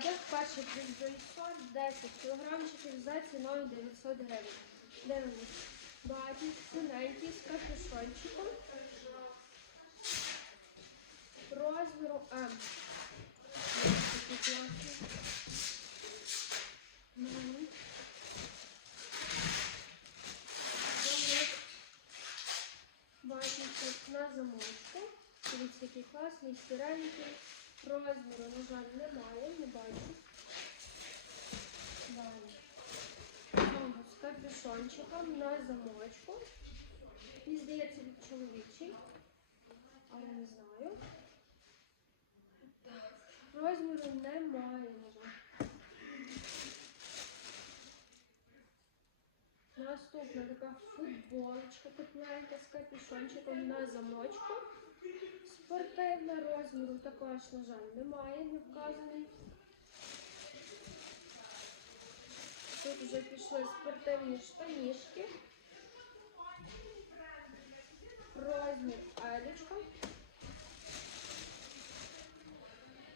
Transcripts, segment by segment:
одяг, перший плюс джойсон, 10 кілограмчиків за ціною 900 гривень. Дивимось. Батік, синенький, з капюшончиком. Розміру М. Батічок на замочку. Дивіться, який класний, сіренький. Розміру, на жаль, немає, не бачу. Далі. Знову з капюшончиком на замочку. Мені здається, від чоловічий, але не знаю. Так, розміру немає, на жаль. Наступна така футболочка тепленька з капюшончиком на замочку. Спортивна розміру також, на жаль, немає, не вказаний. Тут вже пішли спортивні штанішки. Розмір елічка.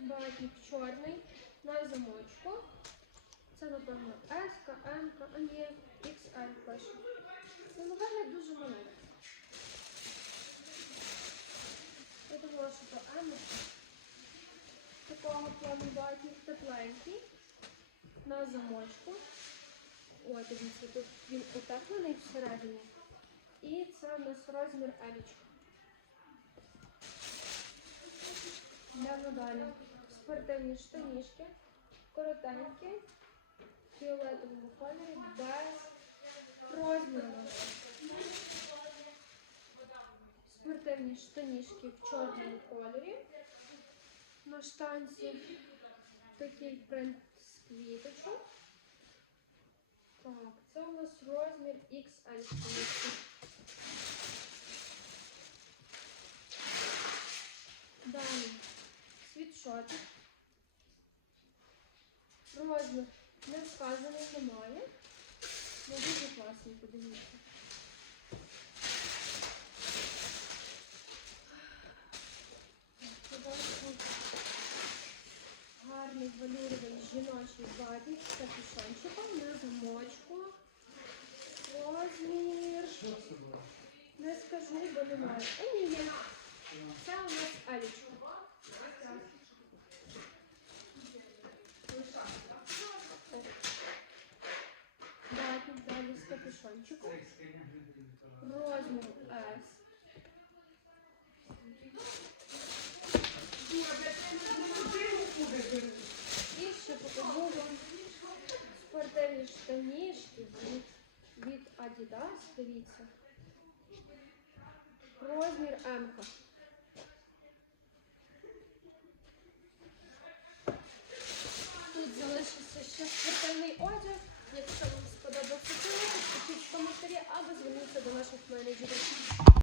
Батник чорний на замочку. Це, напевно, S, М, а ні, XL пише. Це ну, вигляд дуже маленький. Плану батник тепленький. На замочку. Ой, дивіться, тут він утеплений всередині. І це у нас розмір елічка. Йдемо далі. Спортивні штанішки, коротенькі, фіолетовому кольорі, без розміру. Спортивні штанішки в чорному кольорі. На штанці такий принт з квіточок. Так, це у нас розмір XL. Далі світшотик. Розмір не вказаний немає. Ну, дуже класний, подивіться. Жіночий бадік з капюшончиком на. Розмір. Не скажу, бо немає. О, ні, є. Це у нас Алічка. Бадік далі з капюшончиком. від Adidas, дивіться. Розмір М. Тут залишився ще спортивний одяг. Якщо вам сподобався, пишіть в коментарі або зверніться до наших менеджерів.